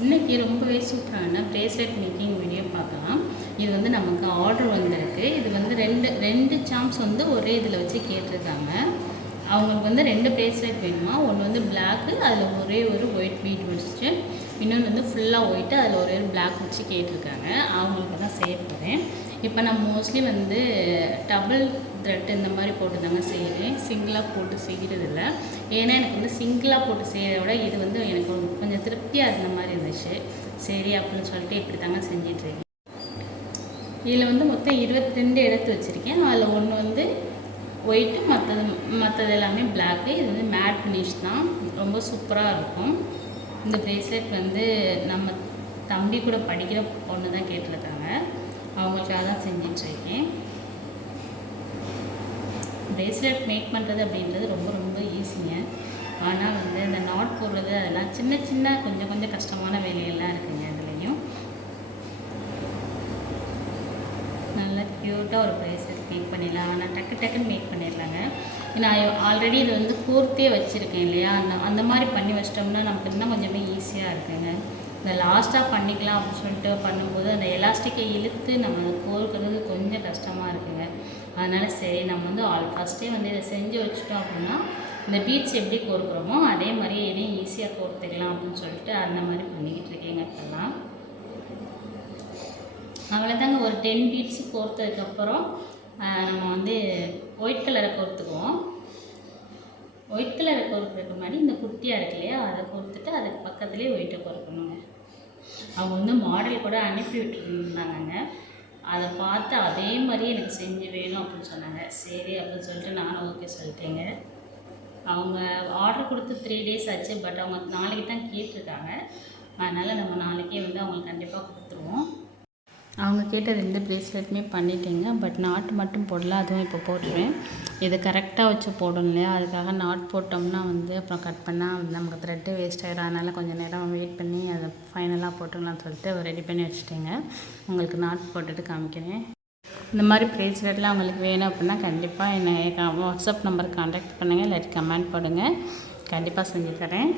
இன்றைக்கி ரொம்பவே சூப்பரான ப்ரேஸ்லெட் மேக்கிங் வீடியோ பார்க்கலாம். இது வந்து நமக்கு ஆர்டர் வந்திருக்கு. இது வந்து ரெண்டு சாம்ஸ் வந்து ஒரே இதில் வச்சு கேட்டிருக்காங்க. அவங்களுக்கு வந்து 2 ப்ரேஸ்லெட் வேணுமா. ஒன்று வந்து பிளாக்கு, அதில் ஒரே ஒரு ஒயிட் பீட் வச்சுட்டு, இன்னொன்று வந்து ஃபுல்லாக ஒயிட்டு, அதில் ஒரே ஒரு பிளாக் வச்சு கேட்டிருக்காங்க. அவங்களுக்கு தான் செய்ய போகிறேன். இப்போ நான் மோஸ்ட்லி வந்து டபுள் த்ரெட் இந்த மாதிரி போட்டு தாங்க செய்கிறேன். சிங்கிளாக போட்டு செய்கிறதில்ல. ஏன்னா எனக்கு வந்து சிங்கிளாக போட்டு செய்கிறத விட இது வந்து எனக்கு கொஞ்சம் திருப்தியாக இருந்த மாதிரி இருந்துச்சு. சரி அப்படின்னு சொல்லிட்டு இப்படி தாங்க செஞ்சிட்ருக்கேன். இதில் வந்து மொத்தம் 22 எடுத்து வச்சுருக்கேன். அதில் ஒன்று வந்து ஒயிட்டு, மற்றது எல்லாமே பிளாக்கு. இது வந்து மேட் ஃபினிஷ் தான், ரொம்ப சூப்பராக இருக்கும். இந்த ப்ரேஸ்லெட் வந்து நம்ம தம்பி கூட படிக்கிற பொண்ணு தான் கேட்டிருக்காங்க. அவங்களுக்காக தான் செஞ்சிட்ருக்கேன். ப்ரேஸ்லெட் மேக் பண்ணுறது அப்படின்றது ரொம்ப ரொம்ப ஈஸிங்க. ஆனால் வந்து இந்த நாட் போடுறது அதெல்லாம் சின்ன கொஞ்சம் கஷ்டமான வேலையெல்லாம் இருக்குங்க. இதுலேயும் நல்லா க்யூட்டாக ஒரு ப்ரேஸ்லெட் மேக் பண்ணிடலாம். ஆனால் டக்குன்னு மேக் பண்ணிடலாங்க. நான் ஆல்ரெடி இது வந்து கோர்த்தே வச்சுருக்கேன் இல்லையா, அந்த மாதிரி பண்ணி வச்சிட்டோம்னா நமக்கு இன்னும் கொஞ்சமே ஈஸியாக இருக்குங்க. இந்த லாஸ்ட்டாக பண்ணிக்கலாம் அப்படின்னு சொல்லிட்டு பண்ணும்போது அந்த எலாஸ்டிக்கை இழுத்து நம்ம கோர்க்கிறது கொஞ்சம் கஷ்டமாக இருக்குங்க. அதனால் சரி நம்ம வந்து ஃபஸ்ட்டே வந்து இதை செஞ்சு வச்சுட்டோம் அப்படின்னா இந்த பீட்ஸ் எப்படி கோர்க்குறோமோ அதே மாதிரி இதையும் ஈஸியாக கோர்த்துக்கலாம் அப்படின்னு சொல்லிட்டு அந்த மாதிரி பண்ணிக்கிட்டு இருக்கேங்க. இப்போல்லாம் அவ்வளோதாங்க. ஒரு 10 பீட்ஸ் கோர்த்ததுக்கப்புறம் நம்ம வந்து ஒயிட் கலரை கோர்த்துக்குவோம். ஒயிட் கலரை கோர்க்குறதுக்கு முன்னாடி இந்த குட்டியாக இருக்கு இல்லையா, அதை கோர்த்துட்டு அதுக்கு பக்கத்துலேயே ஒயிட்டை கோர்க்கணுங்க. அவங்க வந்து மாடல் கூட அனுப்பி விட்டுருந்தாங்க. அதை பார்த்து அதே மாதிரி எனக்கு செஞ்சு வேணும் அப்படின்னு சொன்னாங்க. சரி அப்படின்னு சொல்லிட்டு நானும் ஓகே சொல்லிட்டேங்க. அவங்க ஆர்டர் கொடுத்து 3 டேஸ் ஆச்சு. பட் அவங்க நாளைக்கு தான் கேட்டிருக்காங்க. அதனால் நம்ம நாளைக்கே வந்து அவங்களுக்கு கண்டிப்பாக கொடுத்துருவோம். அவங்க கேட்ட 2 ப்ரேஸ்லெட்டுமே பண்ணிட்டேங்க. பட் நாட் மட்டும் போடல, அதுவும் இப்போ போட்டுருவேன். இதை கரெக்டாக வச்சு போடணும் இல்லையா, அதுக்காக நாட் போட்டோம்னா வந்து அப்புறம் கட் பண்ணால் நமக்கு த்ரெட்டு வேஸ்ட் ஆகிடும். அதனால் கொஞ்சம் நேரம் வெயிட் பண்ணி அதை ஃபைனலாக போட்டுக்கலாம்னு சொல்லிட்டு ரெடி பண்ணி வச்சுட்டேங்க. உங்களுக்கு நாட் போட்டுட்டு காமிக்கிறேன். இந்த மாதிரி ப்ரேஸ்லெட்லாம் உங்களுக்கு வேணும் அப்படின்னா கண்டிப்பாக என்னை வாட்ஸ்அப் நம்பருக்கு கான்டாக்ட் பண்ணுங்கள், இல்லாட்டி கமெண்ட் போடுங்க. கண்டிப்பாக செஞ்சு தரேன்.